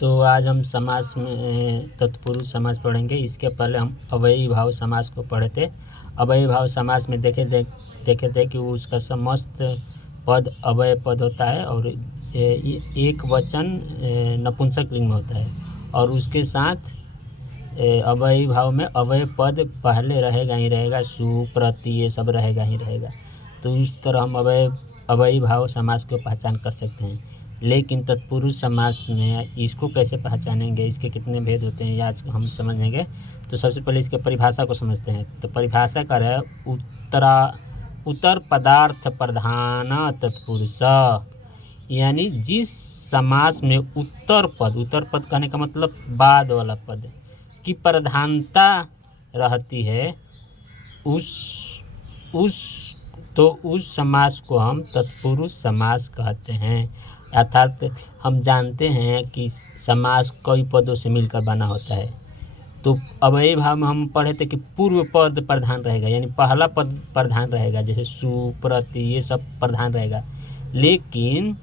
तो आज हम समास में तत्पुरुष समास पढ़ेंगे। इसके पहले हम अव्ययी भाव समास को पढ़े थे। अव्ययी भाव समास में देखे थे कि उसका समस्त पद अव्यय पद होता है और एक वचन नपुंसक लिंग में होता है और उसके साथ अव्ययी भाव में अव्यय पद पहले रहेगा ही रहेगा, सु प्रति ये सब रहेगा ही रहेगा। तो इस तरह हम अव्ययी भाव समास को पहचान कर सकते हैं। लेकिन तत्पुरुष समास में इसको कैसे पहचानेंगे, इसके कितने भेद होते हैं, आज हम समझेंगे। तो सबसे पहले इसके परिभाषा को समझते हैं। तो परिभाषा कर है उत्तर पदार्थ प्रधान तत्पुरुष, यानी जिस समास में उत्तर पद कहने का मतलब बाद वाला पद की प्रधानता रहती है, उस समास को हम तत्पुरुष समास कहते हैं। अर्थात हम जानते हैं कि समास कई पदों से मिलकर बना होता है। तो अव्ययी भाव में हम पढ़े थे कि पूर्व पद प्रधान रहेगा, यानी पहला पद प्रधान रहेगा, जैसे सु प्रति ये सब प्रधान रहेगा। लेकिन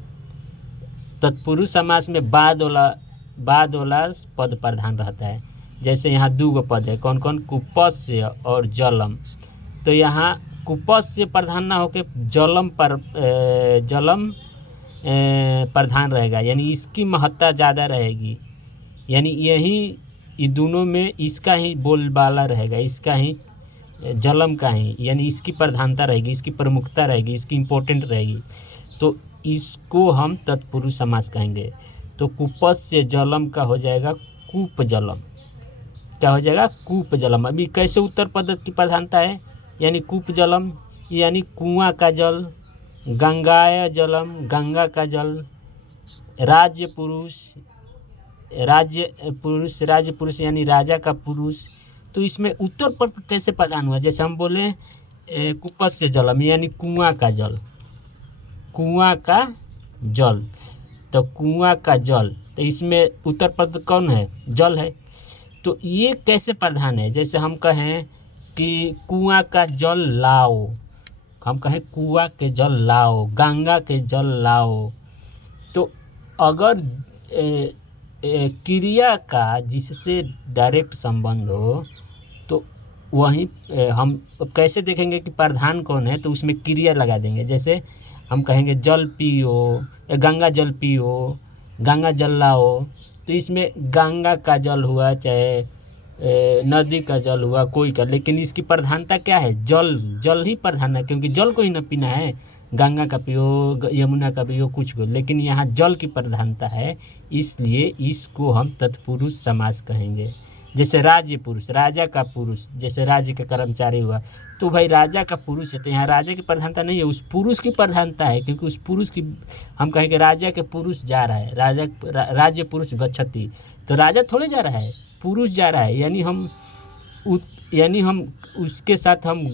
तत्पुरुष समास में बाद वाला पद प्रधान रहता है। जैसे यहाँ दो पद है, कौन कौन, कुपस्य और जलम। तो यहाँ कुपस्य प्रधान ना होकर जलम प्रधान रहेगा, यानी इसकी महत्ता ज़्यादा रहेगी। यानी ये दोनों में इसका ही बोलबाला रहेगा, इसका ही जलम का ही, यानी इसकी प्रधानता रहेगी, इसकी प्रमुखता रहेगी, इसकी इम्पोर्टेंट रहेगी। तो इसको हम तत्पुरुष समास कहेंगे। तो कुपस्य जलम का हो जाएगा कूप जलम। क्या हो जाएगा, कूप जलम। अभी कैसे उत्तर पद की प्रधानता है, यानी कूप जलम यानी कुआं का जल, गंगाय जलम गंगा का जल, राज्य पुरुष यानी राजा का पुरुष। तो इसमें उत्तर पद कैसे प्रधान हुआ, जैसे हम बोले कुपस्य जलम यानी कुआं का जल, तो कुआं का जल, तो इसमें उत्तर पद कौन है, जल है। तो ये कैसे प्रधान है, जैसे हम कहें कि कुआं का जल लाओ, हम कहें कुआं के जल लाओ, गंगा के जल लाओ। तो अगर क्रिया का जिससे डायरेक्ट संबंध हो तो वहीं हम कैसे देखेंगे कि प्रधान कौन है, तो उसमें क्रिया लगा देंगे। जैसे हम कहेंगे जल पियो, गंगा जल पियो, गंगा जल लाओ, तो इसमें गंगा का जल हुआ चाहे नदी का जल हुआ कोई का, लेकिन इसकी प्रधानता क्या है, जल ही प्रधान है, क्योंकि जल को ही न पीना है। गंगा का पियो, यमुना का पियो, कुछ को, लेकिन यहाँ जल की प्रधानता है, इसलिए इसको हम तत्पुरुष समास कहेंगे। जैसे राज्य पुरुष, राजा का पुरुष, जैसे राज्य का कर्मचारी हुआ, तो भाई राजा का पुरुष है, तो यहाँ राजा की प्रधानता नहीं है, उस पुरुष की प्रधानता है, क्योंकि उस पुरुष की हम कहेंगे राजा के पुरुष जा रहा है, राज्य पुरुष गच्छति, तो राजा थोड़े जा रहा है, पुरुष जा रहा है। यानी हम उसके साथ हम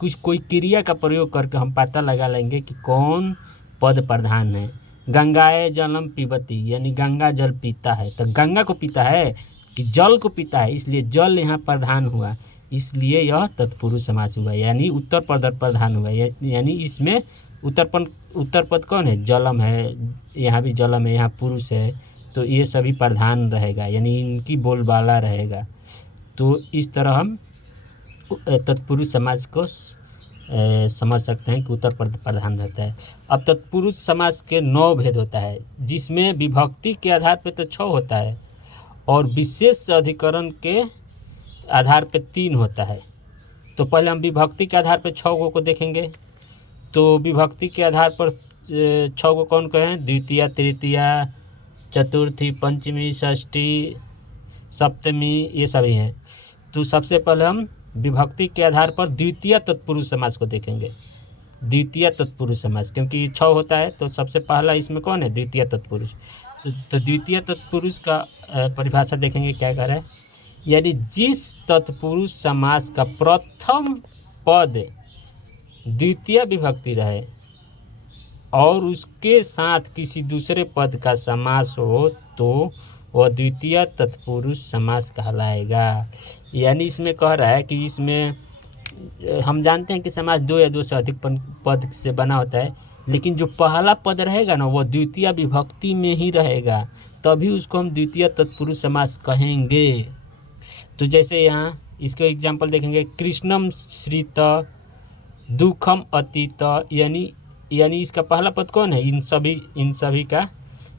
कोई क्रिया का प्रयोग करके हम पता लगा लेंगे कि कौन पद प्रधान है। गंगाए जलम पिबती, यानी गंगा जल पीता है, तो गंगा को पीता है कि जल को पीता है, इसलिए जल यहाँ प्रधान हुआ, इसलिए यह तत्पुरुष समास हुआ, यानी उत्तर पद प्रधान हुआ। यानी इसमें उत्तर पद कौन है, जलम है, यहाँ भी जलम है, यहाँ पुरुष है, तो ये सभी प्रधान रहेगा, यानी इनकी बोलबाला रहेगा। तो इस तरह हम तत्पुरुष समास को समझ सकते हैं कि उत्तर पद प्रधान रहता है। अब तत्पुरुष समास के 9 भेद होता है, जिसमें विभक्ति के आधार पर तो 6 होता है और विशेष अधिकरण के आधार पर 3 होता है। तो पहले हम विभक्ति के आधार पर 6 को देखेंगे। तो विभक्ति के आधार पर 6 को कौन कहें, द्वितीया, तृतीया, चतुर्थी, पंचमी, षष्ठी, सप्तमी, ये सभी हैं। तो सबसे पहले हम विभक्ति के आधार पर द्वितीय तत्पुरुष समास को देखेंगे। द्वितीय तत्पुरुष समास, क्योंकि 6 होता है, तो सबसे पहला इसमें कौन है, द्वितीय तत्पुरुष। तो द्वितीय तत्पुरुष का परिभाषा देखेंगे क्या कर रहा है, यानी जिस तत्पुरुष समास का प्रथम पद द्वितीय विभक्ति रहे और उसके साथ किसी दूसरे पद का समास हो तो वह द्वितीय तत्पुरुष समास कहलाएगा। यानी इसमें कह रहा है कि इसमें हम जानते हैं कि समास 2 या 2 से अधिक पद से बना होता है, लेकिन जो पहला पद रहेगा ना, वो द्वितीय विभक्ति में ही रहेगा। तभी उसको हम द्वितीय तत्पुरुष समास कहेंगे। तो जैसे यहाँ इसके एग्जाम्पल देखेंगे, कृष्णम श्रित दुखम अतीत, यानी इसका पहला पद कौन है?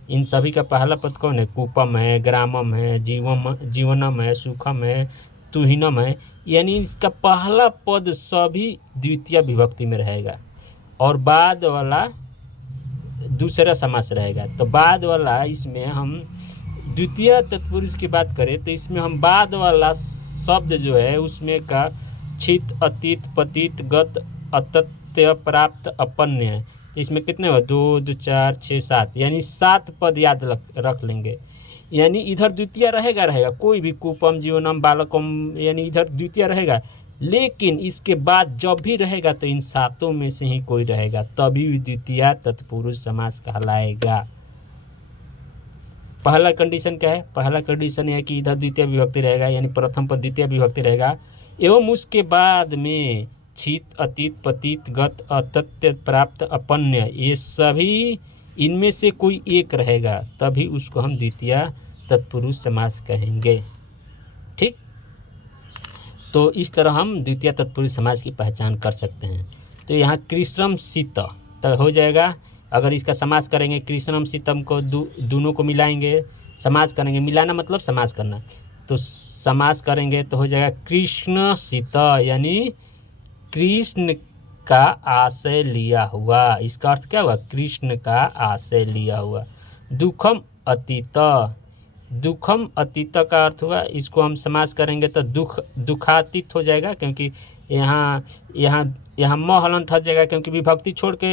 इन सभी का पहला पद कौन है? कूपम है, ग्रामम है, जीवनम है, सुखम है, तुहिनम है। यानी इसका पहला पद सभी द्वितीय विभक्ति में रहेगा और बाद वाला दूसरा समास रहेगा। तो बाद वाला इसमें हम द्वितीय तत्पुरुष की बात करें तो इसमें हम बाद वाला शब्द जो है उसमें का छित, अतीत, पतित, गत, अतत्य, प्राप्त, अपन्य है। तो इसमें कितने हुआ? 2, 2, 4, 6, 7, यानी 7 पद याद रख लेंगे। यानी इधर द्वितीय रहेगा, कोई भी कूपम, जीवनम, बालकम, यानी इधर द्वितीय रहेगा, लेकिन इसके बाद जब भी रहेगा तो इन 7 में से ही कोई रहेगा, तभी द्वितीय तत्पुरुष समास कहलाएगा। पहला कंडीशन क्या है? पहला कंडीशन है कि इधर द्वितीय विभक्ति रहेगा, यानी प्रथम पद द्वितीय विभक्ति रहेगा, एवं उसके बाद में छित, अतीत, पतित, गत, अतत्य, प्राप्त, अपन्य, ये सभी इनमें से कोई एक रहेगा, तभी उसको हम द्वितीय तत्पुरुष समास कहेंगे। ठीक, तो इस तरह हम द्वितीय तत्पुरुष समास की पहचान कर सकते हैं। तो यहाँ कृष्णम शीत तो हो जाएगा। अगर इसका समास करेंगे, कृष्णम शीतम को दोनों को मिलाएंगे, समास करेंगे, मिलाना मतलब समास करना, तो समास करेंगे तो हो जाएगा कृष्ण शीत, यानी कृष्ण का आशय लिया हुआ। इसका अर्थ क्या हुआ? कृष्ण का आशय लिया हुआ। दुखम अतीत, दुखम अतीत का अर्थ हुआ, इसको हम समास करेंगे तो दुखातीत हो जाएगा, क्योंकि यहाँ म हलन हट जाएगा, क्योंकि विभक्ति छोड़ के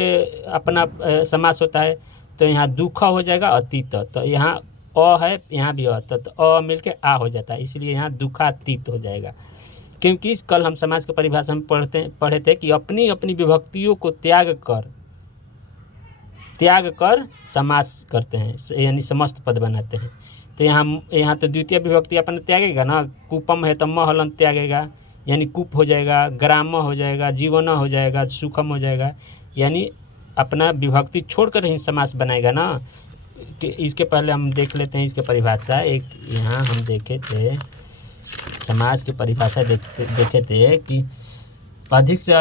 अपना समास होता है। तो यहाँ दुख हो जाएगा अतीत, तो यहाँ अ है, यहाँ भी अ, तो अ मिलके आ हो जाता है, इसलिए यहाँ दुखातीत हो जाएगा। क्योंकि कल हम समास की परिभाषा में पढ़े थे कि अपनी अपनी विभक्तियों को त्याग कर समास करते हैं, यानी समस्त पद बनाते हैं। तो यहाँ तो द्वितीय विभक्ति अपना त्यागेगा ना, कूपम है तो म हलन त्यागेगा, यानी कूप हो जाएगा, ग्राम हो जाएगा, जीवन हो जाएगा, सुखम हो जाएगा, यानी अपना विभक्ति छोड़कर ही समास बनाएगा ना। कि इसके पहले हम देख लेते हैं इसके परिभाषा। एक यहाँ हम देखे थे समास की परिभाषा देखे थे कि अधिक से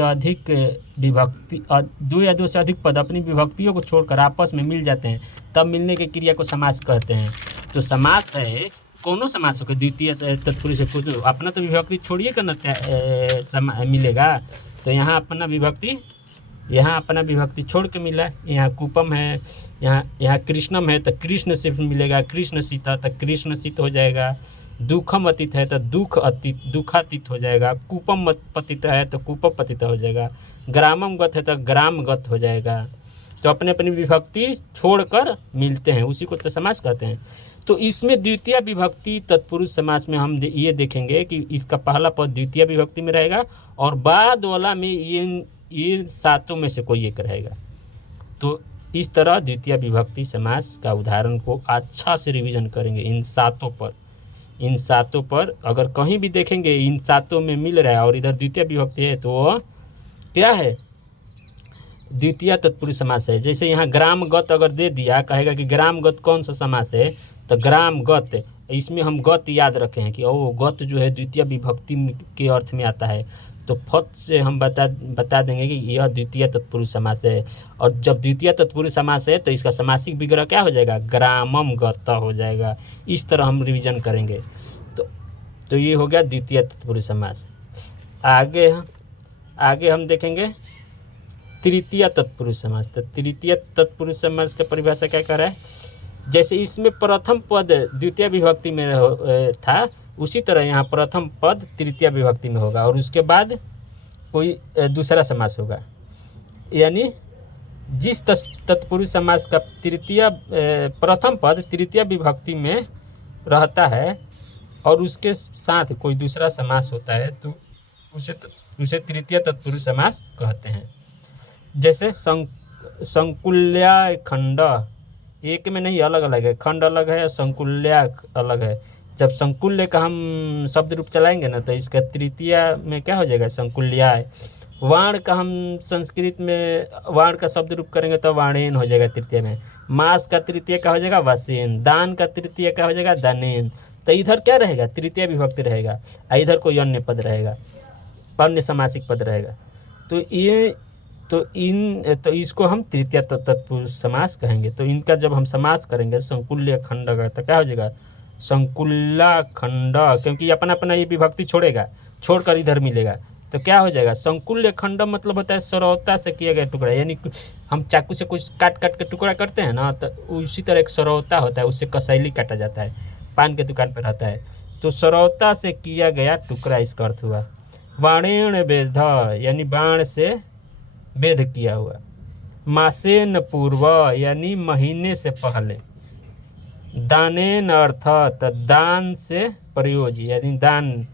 अधिक विभक्ति, 2 या 2 से अधिक पद अपनी विभक्तियों को छोड़कर आपस में मिल जाते हैं, तब मिलने के क्रिया को समास कहते हैं। तो समास है कौनो समास हो, द्वितीय तत्पुरुष से कुछ अपना तो विभक्ति छोड़िए करना मिलेगा। तो यहाँ अपना विभक्ति छोड़ के मिला। यहाँ कूपम है, यहाँ कृष्णम है तो कृष्ण से मिलेगा, कृष्ण सीता तो कृष्ण सीत हो जाएगा। दुखम अतीत है तो दुखातीत हो जाएगा। कूपम पतित है तो कूपम पतित हो जाएगा। ग्रामम गत है तो ग्राम गत हो जाएगा। तो अपने अपनी विभक्ति छोड़कर मिलते हैं, उसी को तो समास कहते हैं। तो इसमें द्वितीय विभक्ति तत्पुरुष समास में हम ये देखेंगे कि इसका पहला पद द्वितीय विभक्ति में रहेगा और बाद वाला में ये 7 में से कोई एक रहेगा। तो इस तरह द्वितीय विभक्ति समास का उदाहरण को अच्छा से रिवीजन करेंगे। इन सातों पर अगर कहीं भी देखेंगे इन 7 में मिल रहा है और इधर द्वितीय विभक्ति है तो वह क्या है? द्वितीय तत्पुरुष समास है। जैसे यहाँ ग्रामगत अगर दे दिया, कहेगा कि ग्रामगत कौन सा समास है, तो ग्रामगत, इसमें हम गत याद रखे हैं कि गत जो है द्वितीय विभक्ति के अर्थ में आता है। तो फट से हम बता देंगे कि यह द्वितीय तत्पुरुष समास है। और जब द्वितीय तत्पुरुष समास है तो इसका समासिक विग्रह क्या हो जाएगा? ग्रामम गत हो जाएगा। इस तरह हम रिवीजन करेंगे। तो ये हो गया द्वितीय तत्पुरुष समास। आगे हम देखेंगे तृतीय तत्पुरुष समास। तो तृतीय तत्पुरुष समास का परिभाषा क्या कर रहा है? जैसे इसमें प्रथम पद द्वितीय विभक्ति में था, उसी तरह यहाँ प्रथम पद तृतीय विभक्ति में होगा और उसके बाद कोई दूसरा समास होगा। यानी जिस तत्पुरुष समास का प्रथम पद तृतीय विभक्ति में रहता है और उसके साथ कोई दूसरा समास होता है तो उसे तृतीय तत्पुरुष समास कहते हैं। जैसे संकुल्या खंड, एक में नहीं, अलग अलग है, खंड अलग है, संकुल्या अलग है। जब संकुल्य का हम शब्द रूप चलाएंगे ना तो इसका तृतीय में क्या हो जाएगा? संकुल्याय। वाण का हम संस्कृत में वाण का शब्द रूप करेंगे तो वाणेन हो जाएगा तृतीय में। मास का तृतीय का हो जाएगा वसेन। दान का तृतीय का हो जाएगा दानेन। तो इधर क्या रहेगा, तृतीय विभक्ति रहेगा, और इधर कोई अन्य पद रहेगा, अन्य समासिक पद रहेगा। तो ये तो इसको हम तृतीय तत्पुरुष समास कहेंगे। तो इनका जब हम समास करेंगे संकुल्य खंड का, तो क्या हो जाएगा, संकुल्ला खंड, क्योंकि अपना अपना ये विभक्ति छोड़ेगा, छोड़कर इधर मिलेगा, तो क्या हो जाएगा, संकुल्य खंड मतलब होता है सरौता से किया गया टुकड़ा। यानी हम चाकू से कुछ काट काट के टुकड़ा करते हैं ना, तो उसी तरह एक सरौता होता है, उससे कसैली काटा जाता है, पान के दुकान पर रहता है। तो सरौता से किया गया टुकड़ा, इसका अर्थ हुआ। बाणेण वेध, यानी बाण से वेध किया हुआ। मासेन पूर्व, यानी महीने से पहले। दानेन अर्थ, तो दान से प्रयोजी, यानी दान,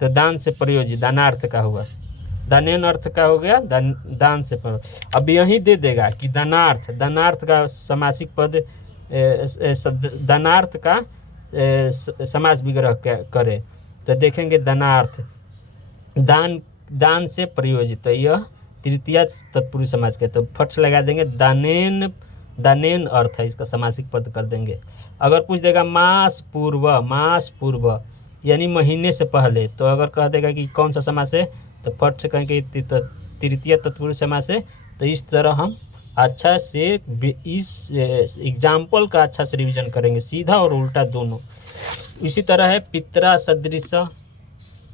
तो दान से प्रयोजी दानार्थ का हुआ। दानेन अर्थ का हो गया दान से प्रयोजी। अब यही दे देगा कि दानार्थ, दानार्थ का समासिक पद दानार्थ का समास विग्रह करे, तो देखेंगे दानार्थ, दान से प्रयोजित, तो यह तृतीय तत्पुरुष समास के, तो फट से लगा देंगे दानेन अर्थ है, इसका समासिक पद कर देंगे। अगर पूछ देगा मास पूर्व यानी महीने से पहले, तो अगर कह देगा कि कौन सा समास है, तो फट से कहेंगे तृतीय तत्पुरुष समास है। तो इस तरह हम अच्छा से इस एग्जाम्पल का अच्छा से रिवीजन करेंगे, सीधा और उल्टा दोनों। इसी तरह है पितरा सदृश,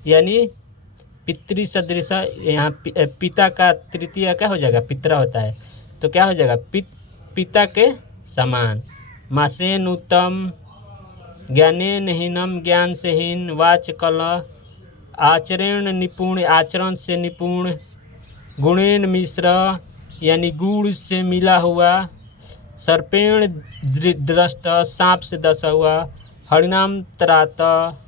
यानी पितृ सदृश, यहाँ पिता का तृतीय क्या हो जाएगा, पितरा होता है, तो क्या हो जाएगा, पिता के समान। मासेन उत्तम, ज्ञानेन हीनम, ज्ञान से हीन, वाच कल, आचरण निपुण, आचरण से निपुण, गुणेन मिश्र, यानी गुण से मिला हुआ, सर्पेण दृष्ट, सांप से दसा हुआ, हरिनाम तराता,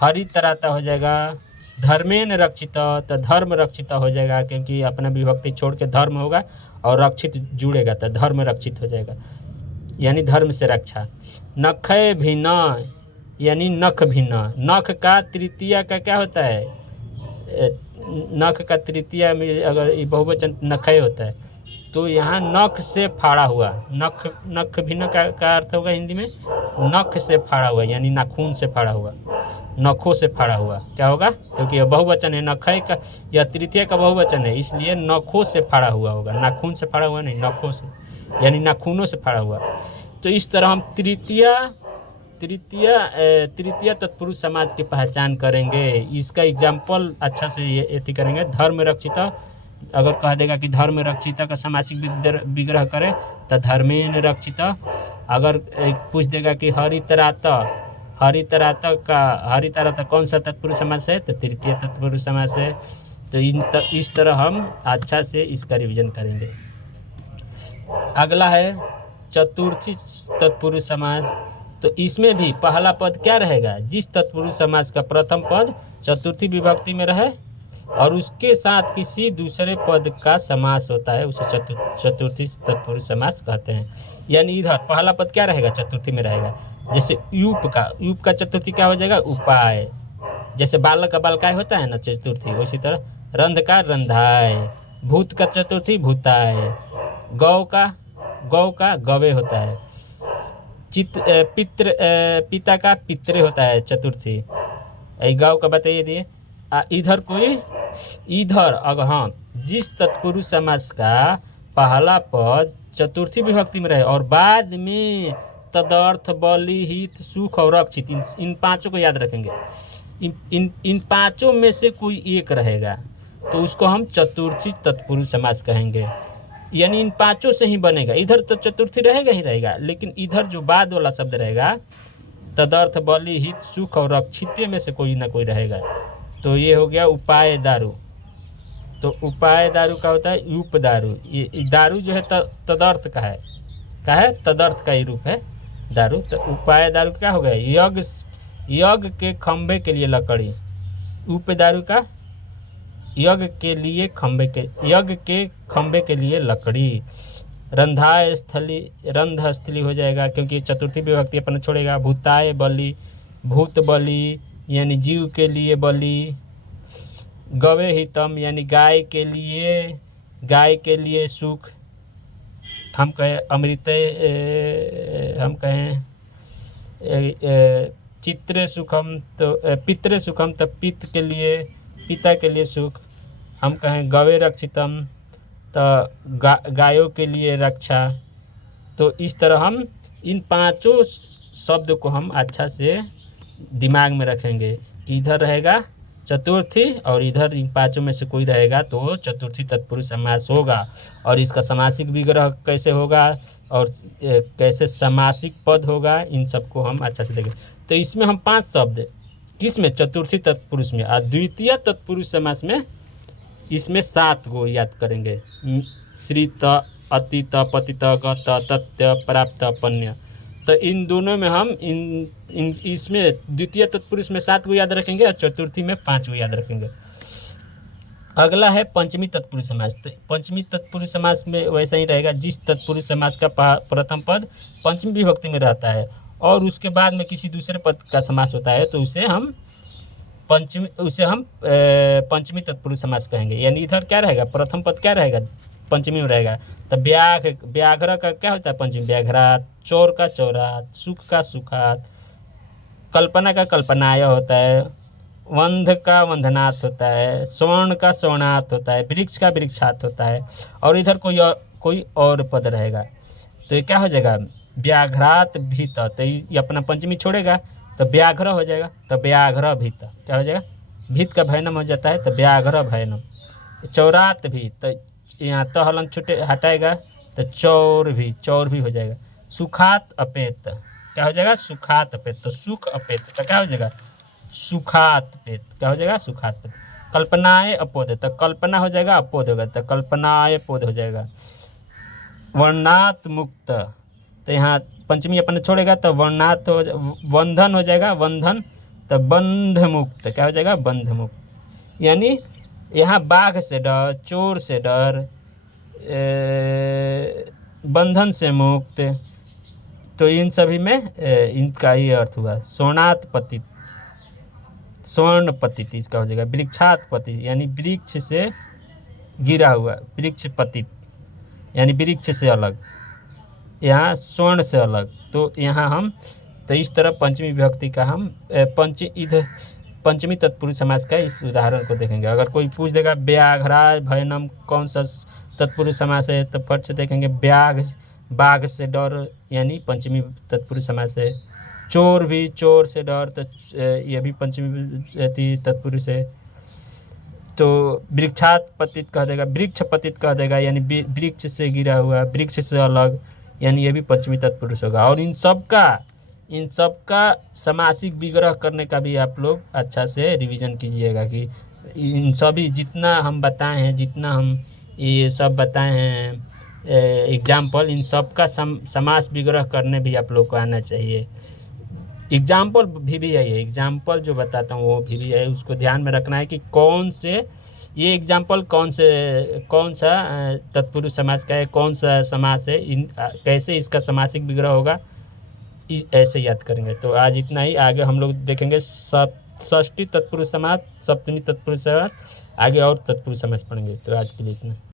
हरि तराता हो जाएगा। धर्मेन रक्षित, तो धर्म रक्षित हो जाएगा, क्योंकि अपना विभक्ति छोड़ के धर्म होगा और रक्षित जुड़ेगा, तो धर्म रक्षित हो जाएगा, यानी धर्म से रक्षा। नखय भिन्न, यानी नख भिन्न, नख का तृतीय का क्या होता है, नख का तृतीय में अगर ये बहुवचन नखय होता है, तो यहाँ नख से फाड़ा हुआ, नख भिन्न का अर्थ होगा हिंदी में नख से फाड़ा हुआ, यानी नाखून से फाड़ा हुआ, नखों से फाड़ा हुआ क्या होगा, क्योंकि यह बहुवचन है, नखय का यह तृतीय का बहुवचन है, इसलिए नखों से फाड़ा हुआ होगा, नाखून से फाड़ा हुआ नहीं, नखों से, यानी नाखूनों से फाड़ा हुआ। तो इस तरह हम तृतीय तत्पुरुष समाज की पहचान करेंगे। इसका एग्जाम्पल अच्छा से ये करेंगे। धर्म रक्षित, अगर कह देगा कि धर्म रक्षित का समासिक विग्रह करे, तो धर्मेन रक्षित। अगर पूछ देगा कि हरितराता कौन सा तत्पुरुष समास है, तो तृतीय तत्पुरुष समास है। तो इस तरह हम अच्छा से इसका रिवीजन करेंगे। अगला है चतुर्थी तत्पुरुष समास। तो इसमें भी पहला पद क्या रहेगा, जिस तत्पुरुष समास का प्रथम पद चतुर्थी विभक्ति में रहे और उसके साथ किसी दूसरे पद का समास होता है, उसे चतुर्थी तत्पुरुष समास कहते हैं। यानी इधर पहला पद क्या रहेगा, चतुर्थी में रहेगा। जैसे यूप का चतुर्थी क्या हो जाएगा, उपाय। जैसे बालक का बालकाय होता है ना चतुर्थी, उसी तरह रंध का रंधाय, भूत का चतुर्थी भूताय, गौ का गवे होता है, पिता का पितरे होता है चतुर्थी। गौ का बताइए दिए। इधर अगर हाँ, जिस तत्पुरुष समास का पहला पद चतुर्थी विभक्ति में रहे और बाद में तदर्थ, बलि, हित, सुख और रक्षित, इन पांचों को याद रखेंगे। इन पांचों में से कोई एक रहेगा, तो उसको हम चतुर्थी तत्पुरुष समास कहेंगे। यानी इन पांचों से ही बनेगा। इधर तो चतुर्थी रहेगा, लेकिन इधर जो बाद वाला शब्द रहेगा, तदर्थ, बलि, हित, सुख और रक्षित में से कोई ना कोई रहेगा। तो ये हो गया उपाय दारू। तो उपाय दारू का होता है यूप दारू। ये दारू जो है तदर्थ का है, तदर्थ का ही रूप है दारू। तो उपाय दारू क्या हो गया, यज्ञ के खंभे के लिए लकड़ी। उप दारू का यज्ञ के खंभे के लिए लकड़ी। रंधाय स्थली, रंध स्थली हो जाएगा, क्योंकि चतुर्थी विभक्ति अपन छोड़ेगा। भूताय बलि, भूत बलि यानी जीव के लिए बलि। गवे हितम यानी गाय के लिए सुख। हम कहें अमृत, हम कहें चित्रे सुखम तो पितृ सुखम, तो पित्त के लिए, पिता के लिए सुख। हम कहें गवे रक्षितम तो गायों के लिए रक्षा। तो इस तरह हम इन पांचों शब्द को हम अच्छा से दिमाग में रखेंगे कि इधर रहेगा चतुर्थी और इधर इन पांचों में से कोई रहेगा तो चतुर्थी तत्पुरुष समास होगा। और इसका समासिक विग्रह कैसे होगा और कैसे समासिक पद होगा, इन सबको हम अच्छा से देखें। तो इसमें हम 5 शब्द किस में, चतुर्थी तत्पुरुष में, और द्वितीय तत्पुरुष समास में इसमें 7 को याद करेंगे। श्रित, अतीत, पतित, गत, तथ्य, प्राप्त, पन्य। तो इन दोनों में हम इसमें द्वितीय तत्पुरुष में 7 को याद रखेंगे और चतुर्थी में 5 को याद रखेंगे। अगला है पंचमी तत्पुरुष समास। तो पंचमी तत्पुरुष समास में वैसा ही रहेगा, जिस तत्पुरुष समास का प्रथम पद पंचमी विभक्ति में रहता है और उसके बाद में किसी दूसरे पद का समास होता है तो उसे हम पंचमी तत्पुरुष समास कहेंगे। यानी इधर क्या रहेगा, प्रथम पद क्या रहेगा, पंचमी में रहेगा। तो व्याघ्र का क्या होता है पंचमी, व्याघ्रात, चोर का चौरात, सुख का सुखात, कल्पना का कल्पनाय होता है, वंध का वंधनाथ होता है, स्वर्ण का स्वर्णाथ होता है, वृक्ष का वृक्षात होता है। और इधर कोई और पद रहेगा तो ये क्या हो जाएगा, व्याघ्रात भीत। तो ये अपना पंचमी छोड़ेगा तो व्याघ्र हो जाएगा। तो व्याघ्र भीत क्या हो जाएगा, भीत का भयनम हो जाता है तो व्याघ्र भयनम। चौरात भी, तो यहाँ तो हलन छुटे हटाएगा तो चौर भी हो जाएगा। सुखात अपेत क्या हो जाएगा, सुखात अपेत। तो सुख अपेत तो क्या हो जाएगा, सुखात पेत क्या हो जाएगा, सुखात पेत। कल्पनाएं अपोध, तो कल्पना हो जाएगा, अपोध होगा तो कल्पनाएं पोध हो जाएगा। वर्णात मुक्त, तो यहाँ पंचमी अपन छोड़ेगा तो वर्णात हो, वंधन हो जाएगा, वंधन तो बंध मुक्त क्या हो जाएगा, बंध मुक्त। यानी यहाँ बाघ से डर, चोर से डर, बंधन से मुक्त। तो इन सभी में इनका ही अर्थ हुआ। सोनात पतित, स्वर्ण पतित इसका हो जाएगा। वृक्षात पतित यानी वृक्ष से गिरा हुआ, वृक्ष पतित यानी वृक्ष से अलग, यहाँ स्वर्ण से अलग। तो यहाँ हम तो इस तरह पंचमी विभक्ति का हम पंचमी तत्पुरुष समास का इस उदाहरण को देखेंगे। अगर कोई पूछ देगा व्याघ्रा भयनम कौन सा तत्पुरुष समास है तो फट से देखेंगे बाघ से डर यानी पंचमी तत्पुरुष समास है। चोर से डर तो यह भी पंचमी तत्पुरुष है। तो वृक्षात पतित कह देगा, वृक्ष पतित कह देगा यानी वृक्ष से गिरा हुआ, वृक्ष से अलग, यानी ये भी पंचमी तत्पुरुष होगा। और इन सब का समासिक विग्रह करने का भी आप लोग अच्छा से रिवीजन कीजिएगा कि इन सभी जितना हम बताए हैं, जितना हम ये सब बताए हैं एग्जाम्पल, इन सब का समास विग्रह करने भी आप लोग को आना चाहिए। एग्जाम्पल भी है, ये एग्जाम्पल जो बताता हूँ वो भी है, उसको ध्यान में रखना है कि कौन से ये एग्जाम्पल कौन सा तत्पुरुष समास का है, कौन सा समास है, कैसे इसका समासिक विग्रह होगा, ऐसे याद करेंगे। तो आज इतना ही, आगे हम लोग देखेंगे षष्ठी तत्पुरुष समास, सप्तमी तत्पुरुष समास, आगे और तत्पुरुष समास पढ़ेंगे। तो आज के लिए इतना।